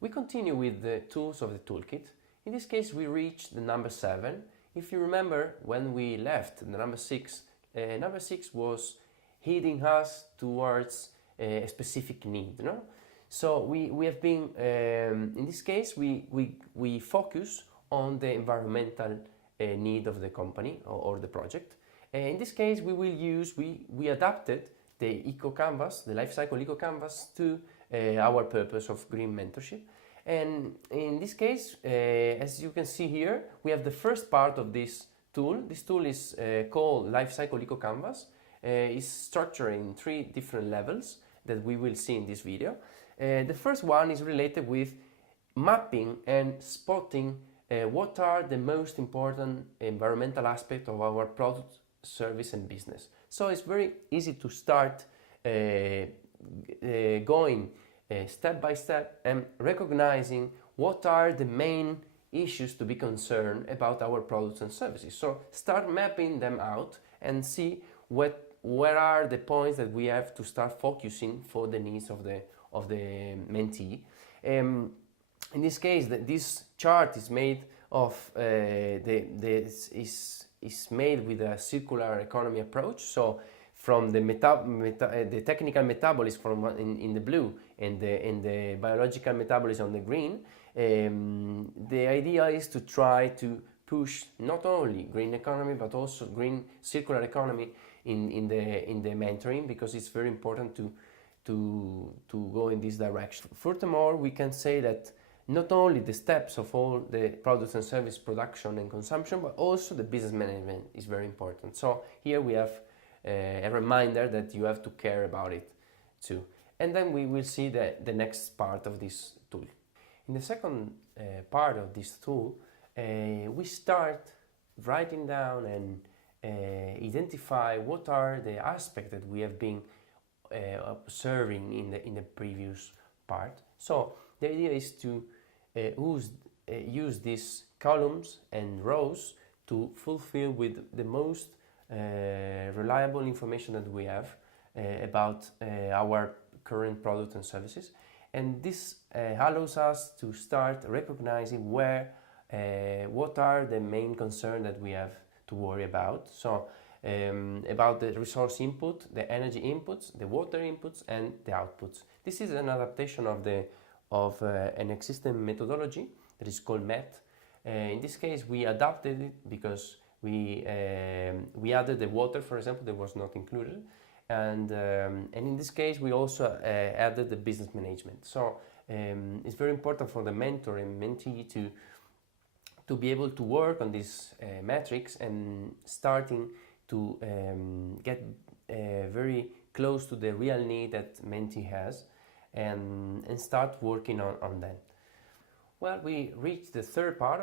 We continue with the tools of the toolkit. In this case, we reach the number 7. If you remember, when we left the number 6 was heading us towards a specific need, no? So we have been, in this case, we focus on the environmental need of the company or the project. In this case, we adapted the eco canvas, the life cycle eco canvas, to our purpose of green mentorship. And in this case, as you can see here, we have the first part of this tool. This tool is called life cycle eco canvas. It's structured in 3 different levels that we will see in this video. The first one is related with mapping and spotting what are the most important environmental aspects of our product, service and business. So it's very easy to start going step by step and recognizing what are the main issues to be concerned about our products and services. So start mapping them out and see where are the points that we have to start focusing for the needs of the mentee. In this case, this chart is made of is made with a circular economy approach. So from the technical metabolism in the blue and the biological metabolism on the green, the idea is to try to push not only green economy but also green circular economy in the mentoring, because it's very important to go in this direction. Furthermore, we can say that not only the steps of all the products and service production and consumption, but also the business management is very important. So here we have a reminder that you have to care about it too. And then we will see the next part of this tool. In the second part of this tool, we start writing down and identify what are the aspects that we have been observing in the previous part. So the idea is to use these columns and rows to fulfill with the most reliable information that we have about our current products and services. And this allows us to start recognizing what are the main concerns that we have to worry about. So about the resource input, the energy inputs, the water inputs and the outputs. This is an adaptation of an existing methodology that is called MET. In this case, we adapted it because we added the water, for example, that was not included, and in this case we also added the business management. So it's very important for the mentor and mentee to be able to work on these metrics and starting to get very close to the real need that mentee has, and start working on them. Well, we reached the third part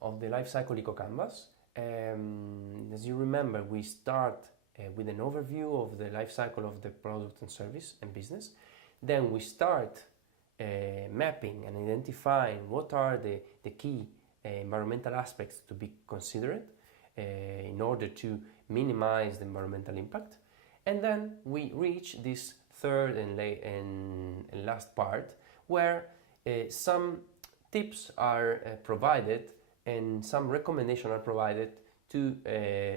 of the life cycle eco canvas. As you remember, we start with an overview of the life cycle of the product and service and business. Then we start mapping and identifying what are the key environmental aspects to be considered in order to minimize the environmental impact. And then we reach this third and last part, where some tips are provided and some recommendations are provided to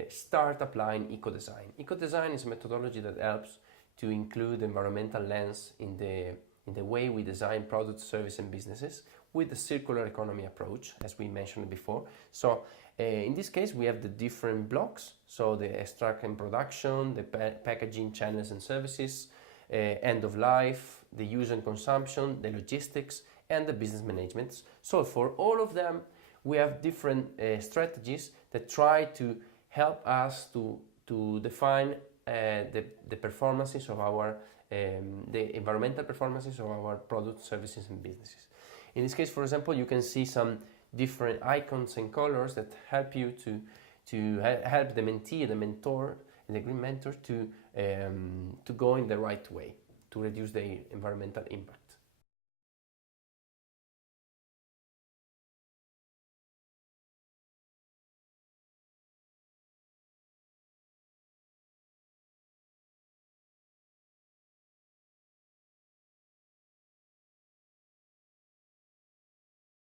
start applying eco-design. Eco-design is a methodology that helps to include the environmental lens in the way we design products, services and businesses with the circular economy approach, as we mentioned before. So in this case, we have the different blocks. So the extract and production, the packaging, channels and services, end of life, the use and consumption, the logistics, and the business management. So for all of them, we have different strategies that try to help us to define the performances of our, the environmental performances of our products, services, and businesses. In this case, for example, you can see some different icons and colors that help you to help the mentee, the mentor, the green mentor to go in the right way to reduce the environmental impact.